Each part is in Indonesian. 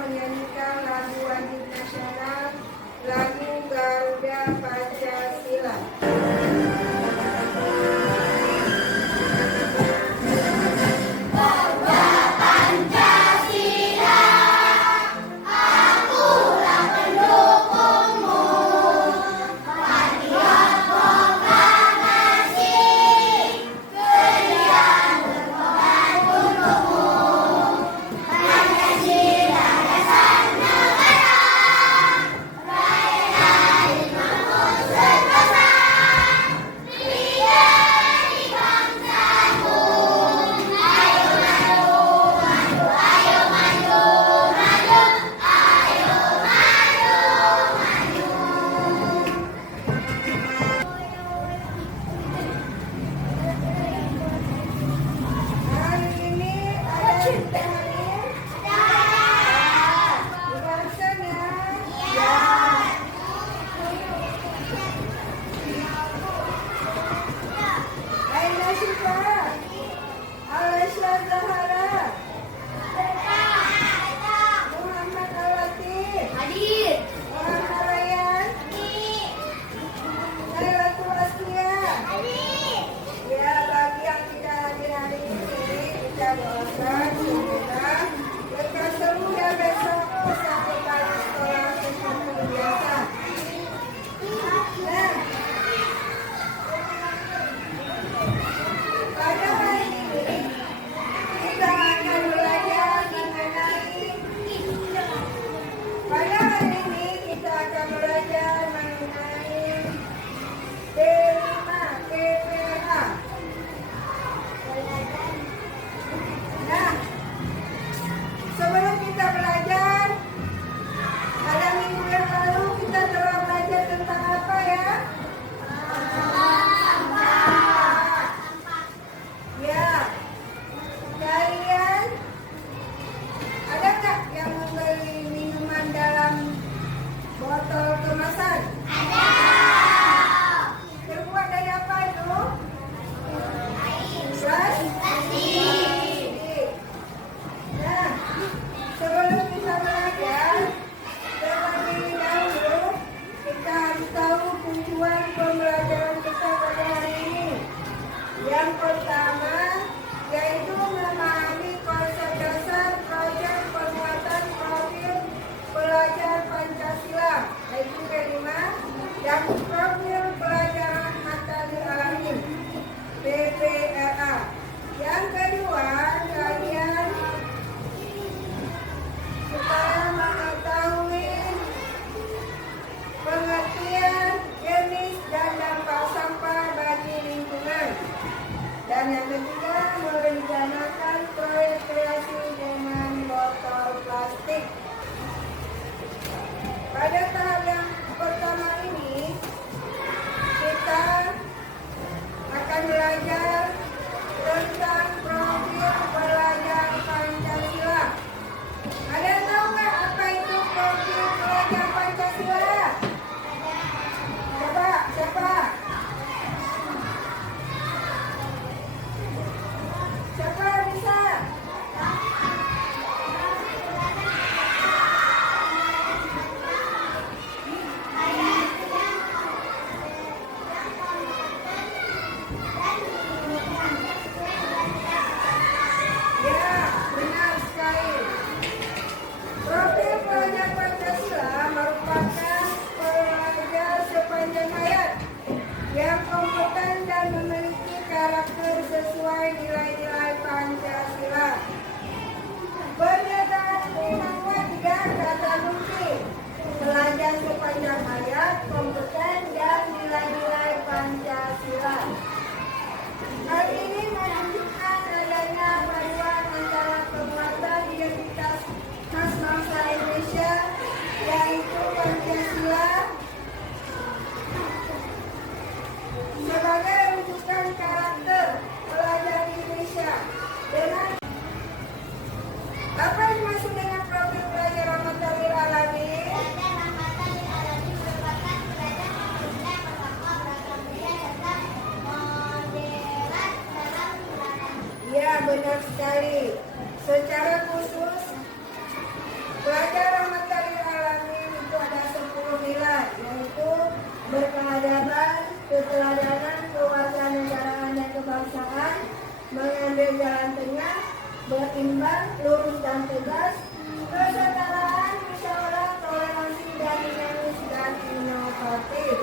menyanyikan lagu wajib nasional, lagu Garuda Pancasila. Botol kemasan? Ada. Terbuat dari apa itu? Plastik. Nah, sebelum kita belajar, terlebih dahulu kita harus tahu tujuan pembelajaran kita pada hari ini. Yang pertama yaitu memahami konsep dasar proyek penguatan profil pelajar Pancasila, yaitu kelima, dan profil pelajaran Hatta-Lil Alamin (PPLA). Yang kedua, kalian supaya mengetahui pengertian jenis dan dampak sampah bagi lingkungan. Dan yang ketiga, merencanakan proyek kreasi dengan botol plastik. Pada tahap yang pertama ini, kita akan belajar tentang profil pelajar Pancasila. Ada yang tahu nggak apa itu profil pelajar Pancasila? Coba, siapa? Siapa bisa? Sesuai nilai-nilai Pancasila. Pernyataan utama 3 kata kunci: pelajar sepanjang hayat, kompeten, dan nilai-nilai Pancasila. Hal ini menunjukkan adanya paduan antara penguatan identitas khas bangsa Indonesia, yaitu Pancasila, sebagai rujukan karakter pelajar Indonesia. Dengan apa yang dimaksud dengan profil pelajar Hatta-Lil Alamin? Ya, benar sekali. Secara khusus, pelajar Kesetaraan, musyawarah, toleransi, dan dinamis dan inovatif.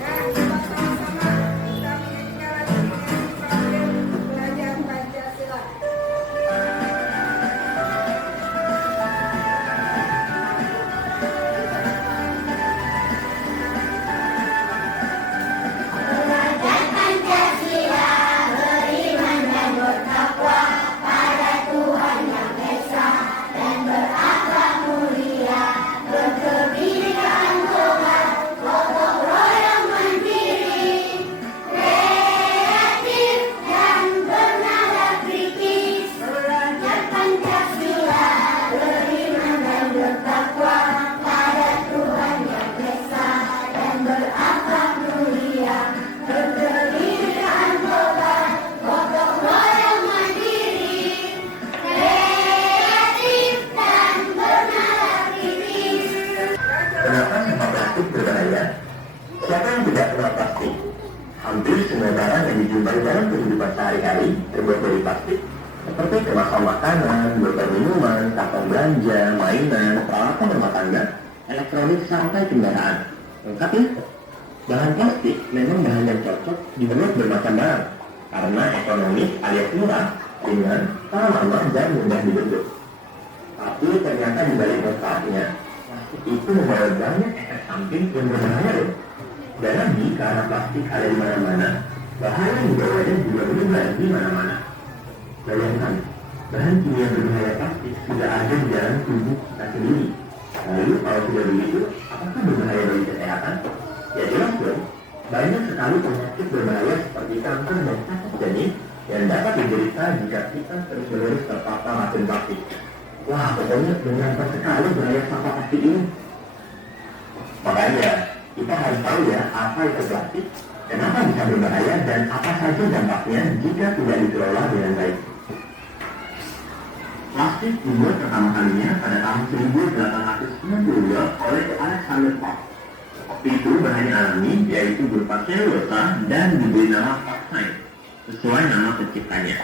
Nah, kita sama-sama kita menyanyikan lagu dengan sambil belajar Pancasila. Belajar Pancasila, beriman dan bertakwa pada Tuhan Yang Esa dan berakhlak mulia, berkebinekaan tobat, gotong royong mandiri, kreatif dan bernalar kritis. Belajar Pancasila, beriman dan bertakwa pada Tuhan Yang Esa dan berakhlak mulia, berkebinekaan tobat, gotong royong mandiri, kreatif dan bernalar kritis. Kenapa sampah plastik berbahaya? Siapa yang tidak kenal plastik? Hampir semua barang yang dijumpai dalam kehidupan sehari-hari terbuat dari plastik, seperti kemasan makanan, botol minuman, kantong belanja, mainan, peralatan rumah tangga, elektronik sampai kendaraan. Lengkap ya? Bahan plastik memang bahan yang cocok dibuat bermacam barang karena ekonomis alias murah, ringan, tahan lama dan mudah dibentuk. Tapi ternyata di balik manfaatnya, plastik itu membawa banyak efek samping yang berbahaya loh. Dan lagi karena plastik ada di mana-mana, bahaya yang dibawanya juga berubah di mana-mana. Bayangkan, bahan kimia berbahaya plastik sudah ada di dalam tubuh kita sendiri. Lalu kalau sudah begitu, apakah berbahaya bagi kesehatan? Ya jelas dong, banyak sekali penyakit berbahaya seperti kanker dan cacat janin yang dapat diderita jika kita terus-menerus terpapar racun plastik. Wah, pokoknya menyenangkan sekali bahaya sampah plastik ini. Makanya, kita harus tahu ya apa itu plastik, kenapa bisa berbahaya, dan apa saja dampaknya jika tidak dikelola dengan baik. Plastik dibuat pertama kalinya pada tahun 1892 oleh Alexander Pope. Waktu itu bahannya alami, yaitu berupa selulosa dan diberi nama paksain, sesuai nama penciptanya.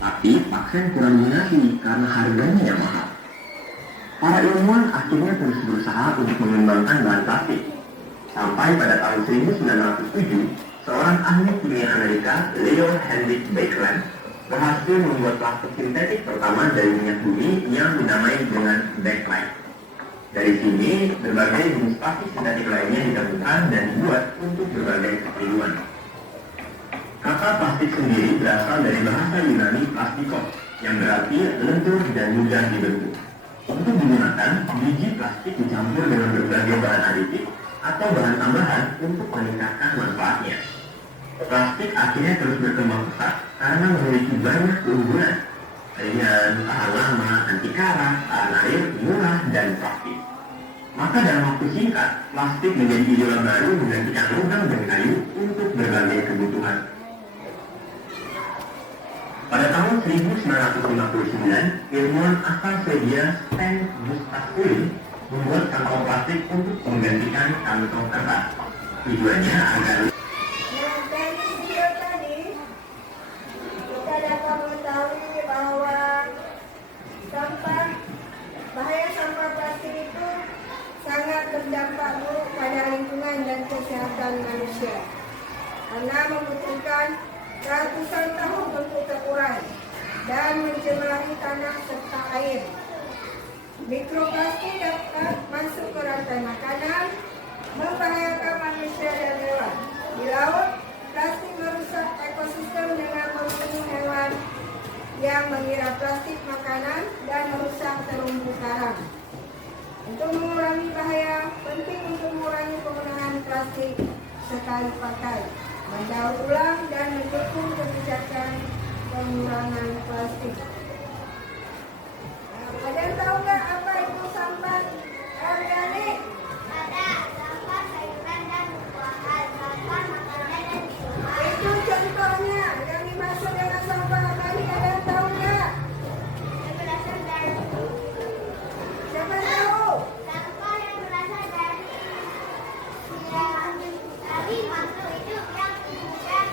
Tapi paksain kurang diminati karena harganya yang mahal. Para ilmuwan akhirnya terus berusaha untuk mengembangkan bahan plastik. Sampai pada tahun 1907, seorang ahli kimia Amerika, Leo Henrik Baekeland, berhasil membuat plastik sintetik pertama dari minyak bumi yang dinamai dengan bakelite. Dari sini, berbagai jenis plastik sintetik lainnya ditemukan dan dibuat untuk berbagai keperluan. Kata plastik sendiri berasal dari bahasa Yunani plastikos, yang berarti lentur dan mudah dibentuk. Untuk digunakan, biji plastik dicampur dengan berbagai bahan aditif atau bahan tambahan untuk meningkatkan manfaatnya. Plastik akhirnya terus berkembang pesat karena memiliki banyak keunggulan, ringan, tahan lama, anti karat, tahan air, murah, dan praktis. Maka dalam waktu singkat, plastik menjadi idola baru menggantikan logam dan kayu untuk berbagai kebutuhan. Pada tahun 1959, ilmuwan asal Swedia Sten Gustafsson membuat kantong plastik untuk menggantikan kantong kertas. Tujuannya agar Nah, dari video tadi kita dapat mengetahui bahwa bahaya sampah plastik itu sangat berdampak buruk pada lingkungan dan kesehatan manusia karena membutuhkan ratusan tahun untuk terurai dan mencemari tanah serta air. Mikroplastik dapat masuk ke rantai makanan, membahayakan manusia dan hewan. Di laut, plastik merusak ekosistem dengan membunuh hewan yang mengira plastik makanan dan merusak terumbu karang. Untuk mengurangi bahaya, penting untuk mengurangi penggunaan plastik sekali pakai, mendaur ulang dan mendukung kebijakan pengurangan plastik. Ada yang tahu nggak apa itu sampah organik? Ada sampah sayuran dan buah-buahan, sampah makanan dan minuman. Itu contohnya yang dimaksud dengan sampah organik. Ada yang tahu nggak? Yang berasal dari Siapa yang tahu? sampah yang berasal dari makhluk hidup yang bukan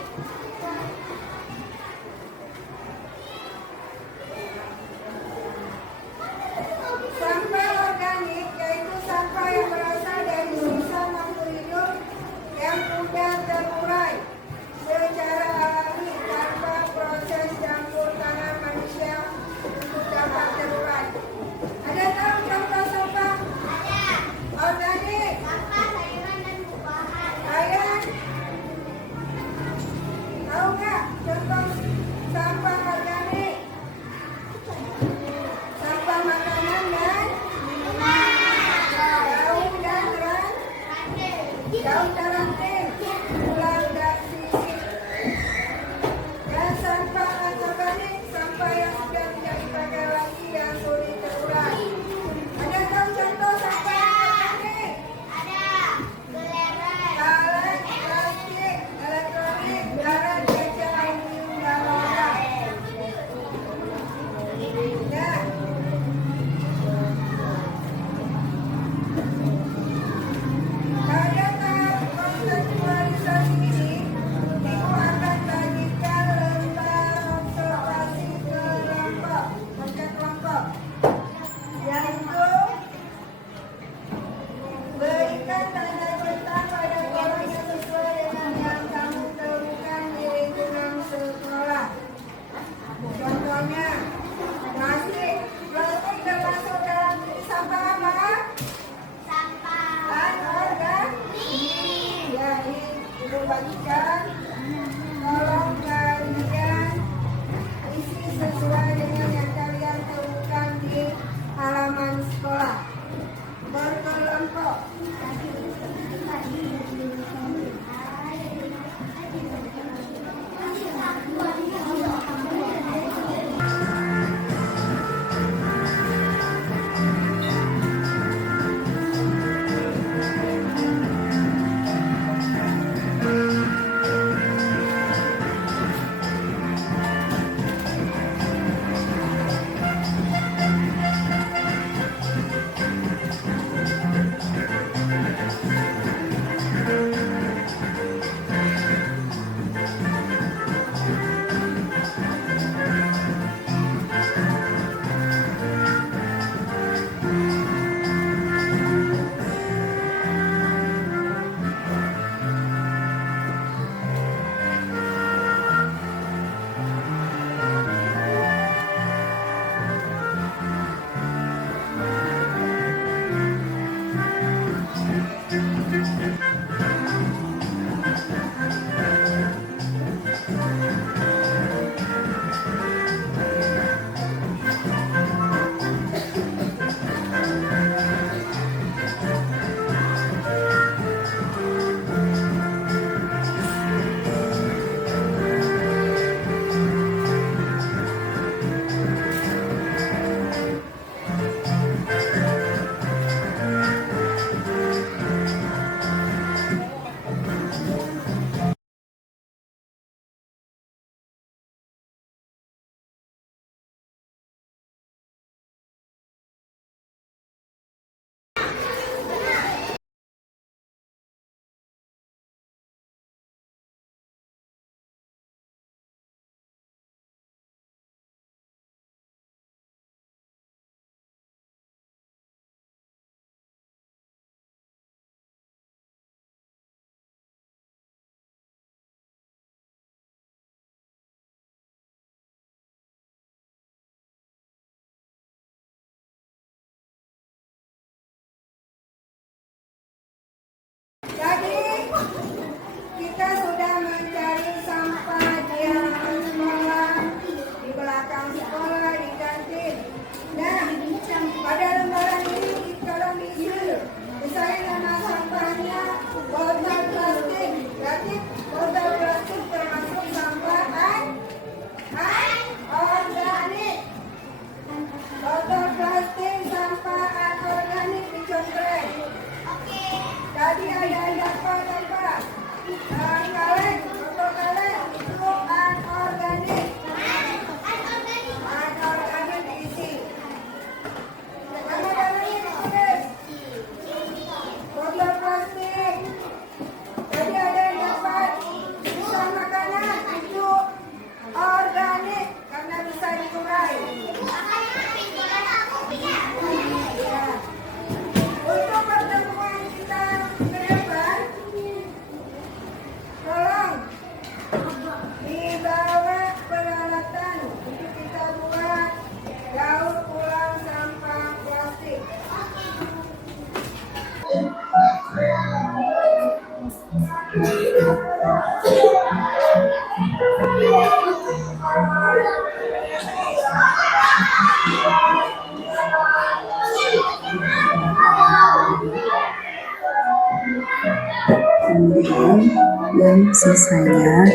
sisanya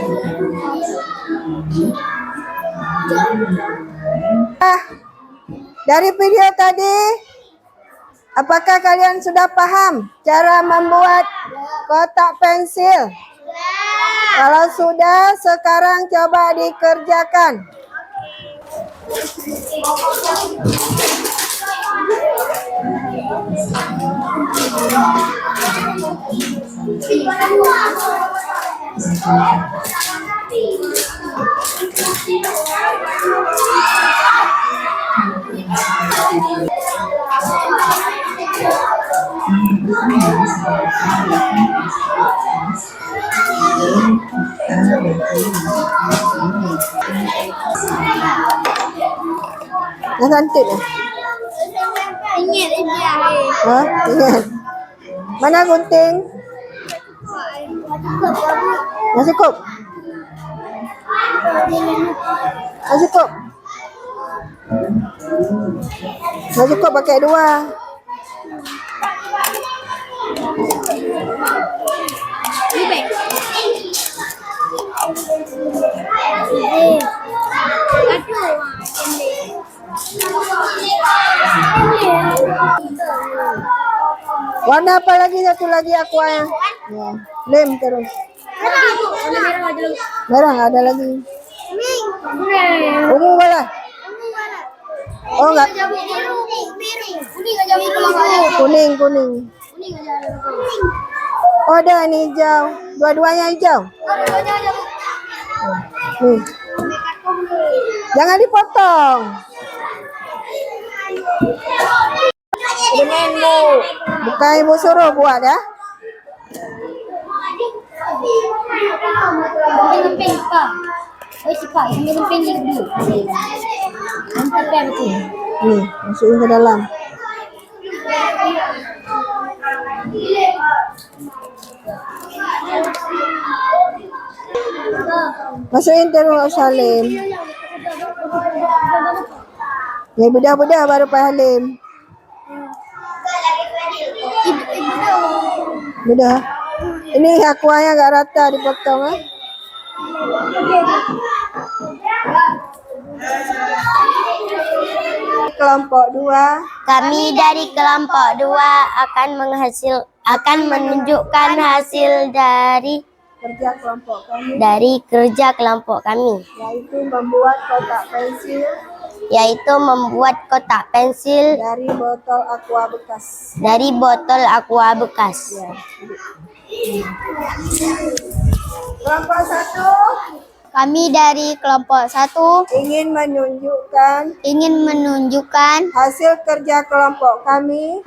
dari video tadi, apakah kalian sudah paham cara membuat kotak pensil? Kalau sudah, sekarang coba dikerjakan. Dah cantik dah. Ingat dia. Ha? Ingat. Mana gunting? Dah cukup. Dah cukup. Dah cukup pakai dua. Warna apa lagi? Satu lagi aqua. Ya. Lem terus. Merah ada lagi. Ungu malah. Oh enggak. Kuning, kuning. Oh ada ini hijau. Dua-duanya hijau. Nih. Jangan dipotong. Dengan Bu. Bukan ibu suruh buat ya. Nih, masukin ke dalam. Masukin terus Salim. Ya bedah-bedah baru Pak Halim. Bedah. Ini aquanya agak rata dipotong ah. Kelompok 2. Kami dari kelompok 2 akan menunjukkan hasil dari kerja kelompok kami, yaitu membuat kotak pensil dari botol aqua bekas. Ya. Kelompok 1 Kami dari kelompok 1 ingin menunjukkan hasil kerja kelompok kami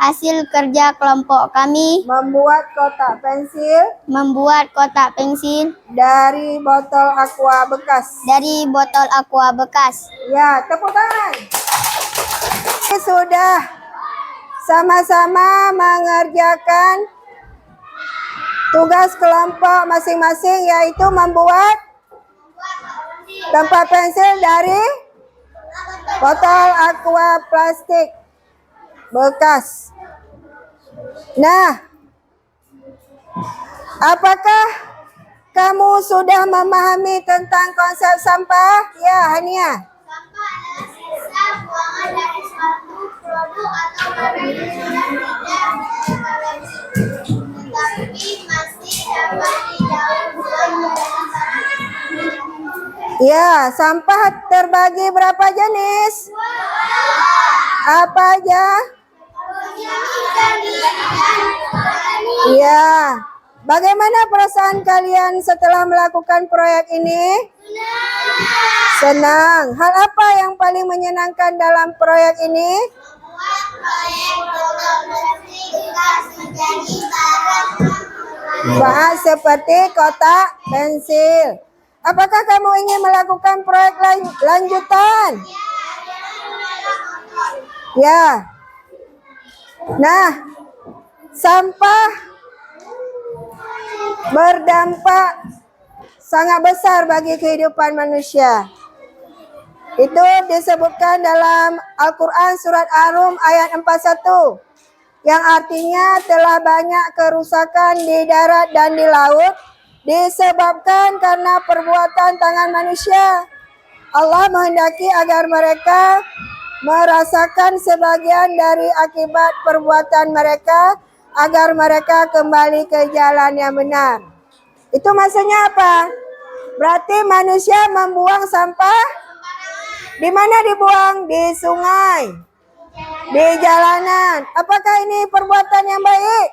membuat kotak pensil dari botol aqua bekas. Ya, tepuk tangan. Sudah sama-sama mengerjakan tugas kelompok masing-masing, yaitu membuat tempat pensil dari botol aqua plastik bekas. Nah, apakah kamu sudah memahami tentang konsep sampah? Ya, Hania. Sampah adalah sisa buangan dari suatu produk atau barang yang sudah tidak berfungsi, tetapi masih dapat didaur ulang menjadi barang. Ya, sampah terbagi berapa jenis? Apa aja? Ya. Bagaimana perasaan kalian setelah melakukan proyek ini? Senang. Hal apa yang paling menyenangkan dalam proyek ini? Membuat proyek botol plastik bekas menjadi barang Bahan seperti kotak pensil. Apakah kamu ingin melakukan proyek lanjutan? Ya. Nah, sampah berdampak sangat besar bagi kehidupan manusia. Itu disebutkan dalam Al-Quran surat Ar-Rum ayat 41. Yang artinya telah banyak kerusakan di darat dan di laut disebabkan karena perbuatan tangan manusia. Allah menghendaki agar mereka merasakan sebagian dari akibat perbuatan mereka agar mereka kembali ke jalan yang benar. Itu maksudnya apa? Berarti manusia membuang sampah di mana dibuang? Di sungai, di jalanan. Apakah ini perbuatan yang baik?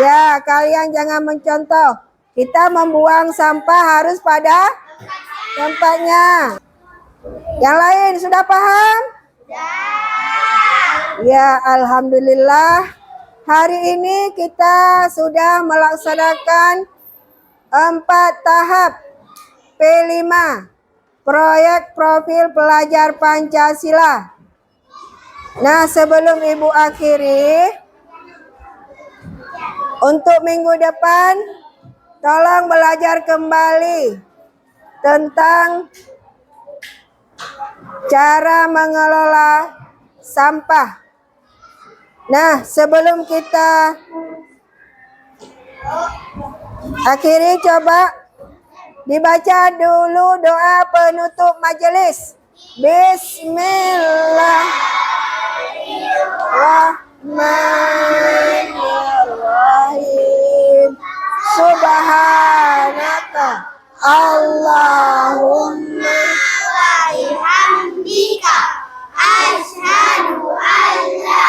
Ya, kalian jangan mencontoh. Kita membuang sampah harus pada tempatnya. Yang lain sudah paham? Ya, alhamdulillah. Hari ini kita sudah melaksanakan 4 tahap P5 proyek profil pelajar Pancasila. Nah, sebelum Ibu akhiri, untuk minggu depan tolong belajar kembali tentang cara mengelola sampah. Nah, sebelum kita akhiri, coba dibaca dulu doa penutup majelis. Bismillahirrahmanirrahim. Subhanaka Allahumma Bihamdika asyhadu an la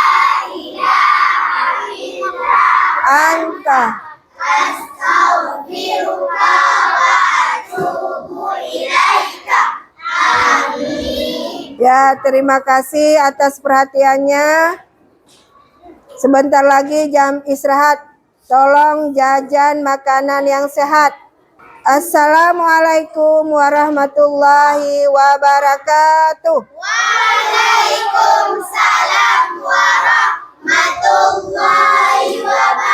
ilaha illa anta. astaghfiruka wa atubu ilaika. Amin. Ya, terima kasih atas perhatiannya. Sebentar lagi jam istirahat. Tolong jajan makanan yang sehat. Assalamualaikum warahmatullahi wabarakatuh. Waalaikumsalam warahmatullahi wabarakatuh.